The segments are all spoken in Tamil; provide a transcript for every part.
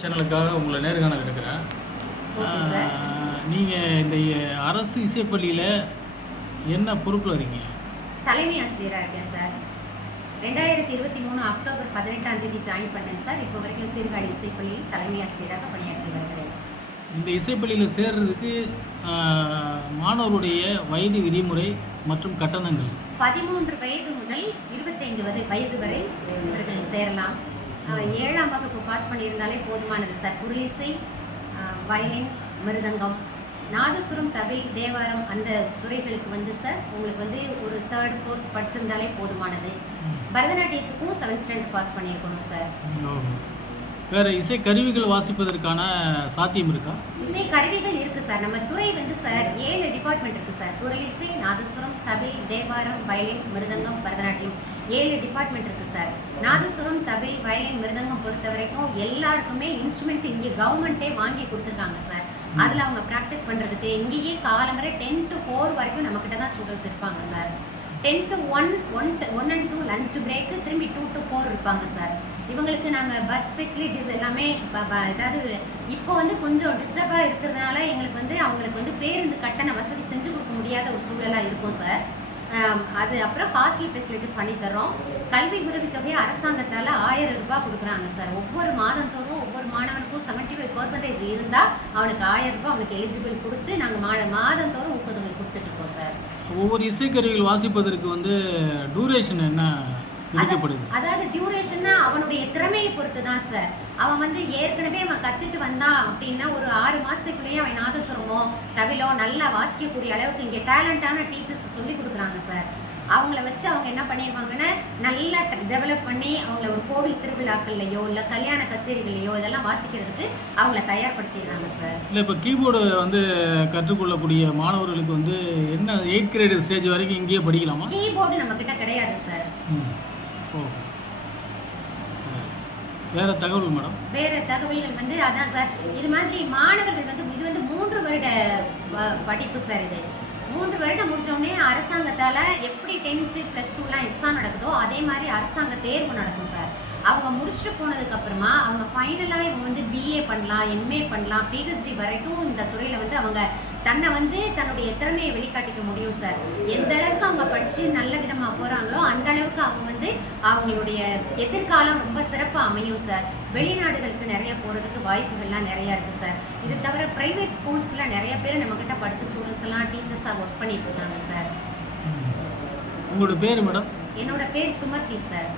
சேனலுக்காக உங்களை நேர்காணல் எடுக்கிறேன். Okay sir. நீங்கள் இந்த அரசு இசைப்பள்ளியில் என்ன பொறுப்பில் இருக்கீங்க? தலைமை ஆசிரியராக இருக்கேன் சார். 2023 அக்டோபர் 18ஆம் தேதி ஜாயின் பண்ணேன் சார். இப்போ வரைக்கும் சீர்காழி இசைப்பள்ளியில் தலைமை ஆசிரியராக பணியாற்றி வருகிறேன். இந்த இசைப்பள்ளியில் சேர்றதுக்கு மாணவருடைய வயது விதிமுறை மற்றும் கட்டணங்கள் 13 வயது முதல் 25 வயது வரை இவர்கள் சேரலாம். 7ஆம் வகுப்பு பாஸ் பண்ணியிருந்தாலே போதுமானது சார். குரலிசை, வயலின், மிருதங்கம், நாதசுரம், தவில், தேவாரம் அந்த துறைகளுக்கு வந்து சார் உங்களுக்கு வந்து ஒரு 3rd 4th படிச்சிருந்தாலே போதுமானது. பரதநாட்டியத்துக்கும் 7th ஸ்டாண்டர்ட் பாஸ் பண்ணியிருக்கணும் சார். வேறு இசை கருவிகள் வாசிப்பதற்கான சாத்தியம் இருக்கா? இசை கருவிகள் இருக்குது சார். நம்ம துறை வந்து சார் 7 டிபார்ட்மெண்ட் இருக்குது சார். குரலிசை, நாதசுரம், தவில், தேவாரம், வயலின், மிருதங்கம், பரதநாட்டியம் 7 டிபார்ட்மெண்ட் இருக்குது சார். நாதசுரம், தவில், வயலின், மிருதங்கம் பொறுத்த வரைக்கும் எல்லாருக்குமே இன்ஸ்ட்ருமெண்ட் இங்கே கவர்மெண்ட்டே வாங்கி கொடுத்துருக்காங்க சார். அதில் அவங்க ப்ராக்டிஸ் பண்ணுறதுக்கு இங்கேயே காலம்பரை 10 to 4 வரைக்கும் நம்மக்கிட்ட தான் ஸ்டூடெண்ட்ஸ் இருப்பாங்க sir. 10 to 1 and 2 lunch brake, திரும்பி 2 to 4 இருப்பாங்க சார். இவங்களுக்கு நாங்கள் பஸ் ஃபெசிலிட்டிஸ் எல்லாமே அதாவது இப்போ வந்து கொஞ்சம் டிஸ்டர்பாக இருக்கிறதுனால எங்களுக்கு வந்து அவங்களுக்கு வந்து பேருந்து கட்டண வசதி செஞ்சு கொடுக்க முடியாத ஒரு சூழலாக இருக்கும் சார். அது அப்புறம் ஹாஸ்டல் ஃபெசிலிட்டி பண்ணித்தரோம். கல்வி உதவித்தொகை அரசாங்கத்தால் 1000 ரூபாய் கொடுக்குறாங்க சார். ஒவ்வொரு மாதந்தோறும் ஒவ்வொரு மாணவனுக்கும் 75% இருந்தால் அவனுக்கு 1000 ரூபாய் அவனுக்கு எலிஜிபிள் கொடுத்து நாங்கள் மாதந்தோறும் ஊக்கத்தொகை கொடுத்துட்ருக்கோம் சார். ஒவ்வொரு இசைக்கருவிகள் வாசிப்பதற்கு வந்து டூரேஷன் என்ன விதிக்கப்படுது? அதாவது டியூரேஷன்னா அவனுடைய திறமையை பொறுத்து தான் சார். அவன் வந்து ஏற்கனவே அவன் கற்றுட்டு வந்தான் அப்படின்னா ஒரு 6 மாதத்துக்குள்ளேயே அவன் நாதசுரமோ தவிலோ நல்லா வாசிக்கக்கூடிய அளவுக்கு இங்கே டேலண்டான டீச்சர்ஸ் சொல்லி கொடுக்குறாங்க சார். அவங்கள வச்சு அவங்க என்ன பண்ணிடுவாங்கன்னா நல்லா டெவலப் பண்ணி அவங்கள ஒரு கோவில் திருவிழாக்கள்லையோ இல்லை கல்யாண கச்சேரிகள்லையோ இதெல்லாம் வாசிக்கிறதுக்கு அவங்கள தயார்படுத்திடுறாங்க சார். இல்லை, இப்போ கீபோர்டு வந்து கற்றுக்கொள்ளக்கூடிய மாணவர்களுக்கு வந்து என்ன 8th கிரேடு ஸ்டேஜ் வரைக்கும் இங்கேயே படிக்கலாமா? கீபோர்டு நம்மக்கிட்ட கிடையாது சார். ஓ, வேறு தகவல் மேடம்? வேறு தகவல்கள் வந்து அதான் சார். இது மாதிரி மாணவர்கள் வந்து இது வந்து 3 வருட படிப்பு சார். இது 3 வருடம் முடித்தோடனே அரசாங்கத்தால் எப்படி 10th + 2லாம் எக்ஸாம் நடக்குதோ அதே மாதிரி அரசாங்க தேர்வு நடக்கும் சார். அவங்க முடிச்சுட்டு போனதுக்கப்புறமா அவங்க ஃபைனலாக இவங்க வந்து BA பண்ணலாம், MA பண்ணலாம், PhD வரைக்கும் இந்த துறையில் வந்து அவங்க தன்னை வந்து தன்னுடைய திறமையை வெளிக்காட்டிக்க முடியும் சார். எந்த அளவுக்கு அவங்க படித்து நல்ல விதமாக போகிறாங்களோ அந்த அளவுக்கு அவங்க வந்து அவங்களுடைய எதிர்காலம் ரொம்ப சிறப்பாக அமையும் சார். வெளிநாடுகளுக்கு நிறைய போகிறதுக்கு வாய்ப்புகள்லாம் நிறையா இருக்குது சார். இது தவிர ப்ரைவேட் ஸ்கூல்ஸில் நிறைய பேர் நம்மக்கிட்ட படித்த ஸ்டூடெண்ட்ஸ் எல்லாம் டீச்சர்ஸாக ஒர்க் பண்ணிட்டு இருக்காங்க சார். உங்களோட பேர் மேடம்? என்னோட பேர் சுமதி சார்.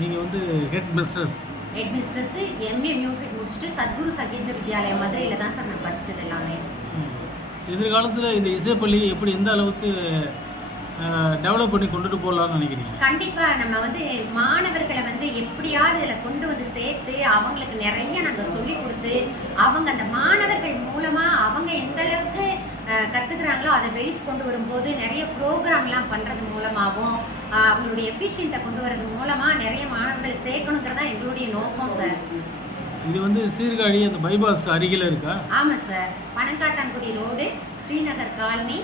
நீங்கள் வந்து ஹெட் மிஸ்ட்ரஸ் MA மியூசிக் முடிச்சுட்டு சத்குரு சங்கீத வித்யாலயம் மதுரையில் தான் சார் நான் படித்தது எல்லாமே. எதிர்காலத்தில் இந்த இசைப்பள்ளி எப்படி எந்த அளவுக்கு டெவலப் பண்ணி கொண்டுட்டு போகலான்னு நினைக்கிறீங்க? கண்டிப்பாக நம்ம வந்து மாணவர்களை வந்து எப்படியாவது இதில் கொண்டு வந்து சேர்த்து அவங்களுக்கு நிறைய நாங்கள் சொல்லி கொடுத்து அவங்க அந்த மாணவர்கள் மூலமாக அவங்க எந்த அளவுக்கு கற்றுக்குறாங்களோ அதை வெளியே கொண்டு வரும்போது நிறைய ப்ரோக்ராம்லாம் பண்ணுறது மூலமாகவும் அவங்களுடைய எஃபிஷியண்ட்டை கொண்டு வர்றது மூலமாக நிறைய மாணவர்களை சேர்க்கணுங்கிறது தான் எங்களுடைய நோக்கம் சார். இது வந்து சீர்காழி அந்த பைபாஸ் அருகில் இருக்கா? ஆமாம் sir. Panangattankudi road, Srinagar colony,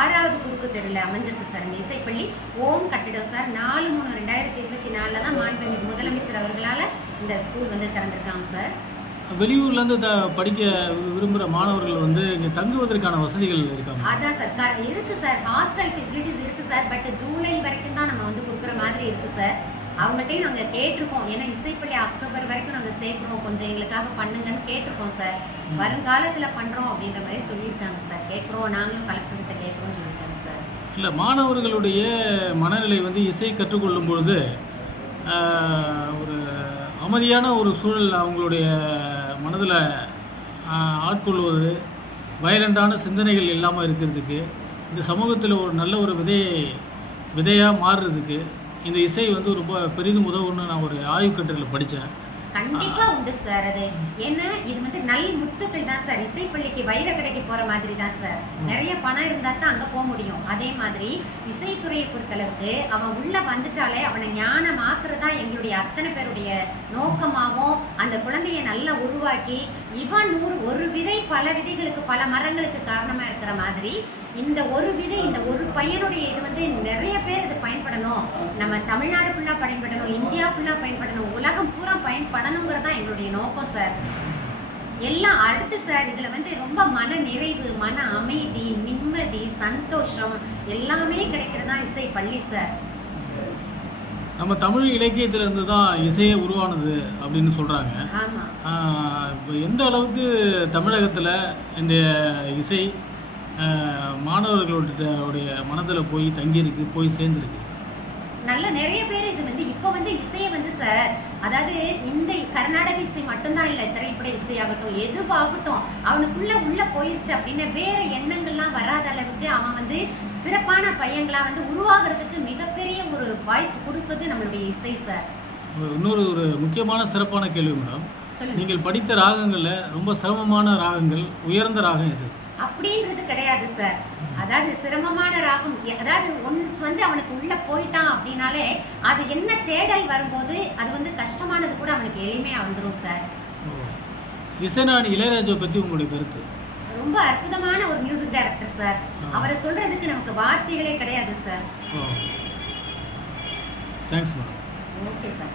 6வது குறுக்கு தெருவில் அமைஞ்சிருக்கு சார் இந்த இசைப்பள்ளி. ஓன் கட்டிடம் சார். 4/3/2024 தான் மாண்புமிகு முதலமைச்சர் அவர்களால் இந்த ஸ்கூல் வந்து திறந்திருக்காங்க சார். வெளியூர்லேருந்து படிக்க விரும்புகிற மாணவர்கள் வந்து இங்கே தங்குவதற்கான வசதிகள் இருக்காங்க? அதான் சார் இருக்குது சார். ஹாஸ்டல் ஃபெசிலிட்டிஸ் இருக்குது சார். பட் ஜூலை வரைக்கும் தான் நம்ம வந்து கொடுக்குற மாதிரி இருக்குது சார். அவங்கள்ட்டையும் நாங்கள் கேட்டிருக்கோம். ஏன்னா இசைப்பள்ளி அக்டோபர் வரைக்கும் நாங்கள் சேர்க்குறோம், கொஞ்சம் எங்களுக்காக பண்ணுங்கன்னு கேட்டிருக்கோம் சார். வருங்காலத்தில் பண்ணுறோம் அப்படின்ற மாதிரி சொல்லியிருக்காங்க சார். கேட்குறோம், நாங்களும் கலெக்டர்கிட்ட கேட்குறோம்னு சொல்லியிருக்காங்க சார். இல்லை, மாணவர்களுடைய மனநிலை வந்து இசை கற்றுக்கொள்ளும் பொழுது ஒரு அமைதியான ஒரு சூழல் அவங்களுடைய மனதில் ஆட்கொள்வது, வயலண்டான சிந்தனைகள் இல்லாமல் இருக்கிறதுக்கு, இந்த சமூகத்தில் ஒரு நல்ல ஒரு விதையாக மாறுறதுக்கு இந்த இசை வந்து ரொம்ப பெரிதும் உதவுன்னு நான் ஒரு ஆய்வுக்கட்டுரையில் படித்தேன். கண்டிப்பாக உண்டு சார். அது ஏன்னா இது வந்து நல் முத்துக்கள் தான் சார். இசைப்பள்ளிக்கு வைர கடைக்கு போகிற மாதிரி தான் சார். நிறைய பணம் இருந்தால் தான் அங்கே போக முடியும். அதே மாதிரி இசைத்துறையை பொறுத்தளவுக்கு அவன் உள்ளே வந்துட்டாலே அவனை ஞானமாக்குறதா எங்களுடைய அத்தனை பேருடைய நோக்கமாகவும் அந்த குழந்தையை நல்லா உருவாக்கி இவன் ஒரு விதை பல விதைகளுக்கு பல மரங்களுக்கு காரணமாக இருக்கிற மாதிரி இந்த ஒரு விதை, இந்த ஒரு பையனுடைய இது வந்து நிறைய பேர் இது பயன்படணும். நம்ம தமிழ்நாடு ஃபுல்லாக பயன்படணும், இந்தியா ஃபுல்லாக பயன்படணும், உலகம் பூரா பயன்படணுங்கிறது தான் எங்களுடைய நோக்கம் சார். எல்லாம் அடுத்து சார், இதில் வந்து ரொம்ப மன நிறைவு, மன அமைதி, நிம்மதி, சந்தோஷம் எல்லாமே கிடைக்கிறது தான் இசை பள்ளி சார். நம்ம தமிழ் இலக்கியத்திலேருந்து தான் இசையே உருவானது அப்படின்னு சொல்கிறாங்க. ஆமாம். இப்போ எந்த அளவுக்கு தமிழகத்தில் இந்த இசை மாணவர்களுடைய மனதில் போய் தங்கியிருக்கு, போய் சேர்ந்துருக்கு? நல்ல நிறைய பேர் இது வந்து இப்போ வந்து இசையை வந்து சார், அதாவது இந்த கர்நாடக இசை மட்டும்தான் இல்லை, திரைப்பட இசையாகட்டும் எதுவாகட்டும் அவனுக்குள்ள உள்ள போயிருச்சு அப்படின்னு வேற எண்ணங்கள்லாம் வராத அளவுக்கு அவன் வந்து சிறப்பான பையங்களா வந்து உருவாகிறதுக்கு மிகப்பெரிய ஒரு வாய்ப்பு கொடுக்குது நம்மளுடைய இசை சார். ஒரு முக்கியமான சிறப்பான கேள்வி மேடம், சொல்லுங்க. நீங்கள் படித்த ராகங்களில் ரொம்ப சிரமமான ராகங்கள், உயர்ந்த ராகம் எது? அப்படின்றது கிடையாது சார். அதாவது சிரமமான ராகம், அதாவது ஒன்ஸ் வந்து அவனுக்கு உள்ள போயிட்டான் அப்படின்னாலே அது என்ன தேடல் வரும்போது அது வந்து கஷ்டமானது கூட அவனுக்கு எளிமையா வந்துடும் சார். இசைஞானி இளையராஜா பற்றி உங்களுடைய கருத்து? ரொம்ப அற்புதமான ஒரு மியூசிக் டைரக்டர் சார். அவரை சொல்றதுக்கு நமக்கு வார்த்தைகளே கிடையாது sir. Thanks madam. Okay sir.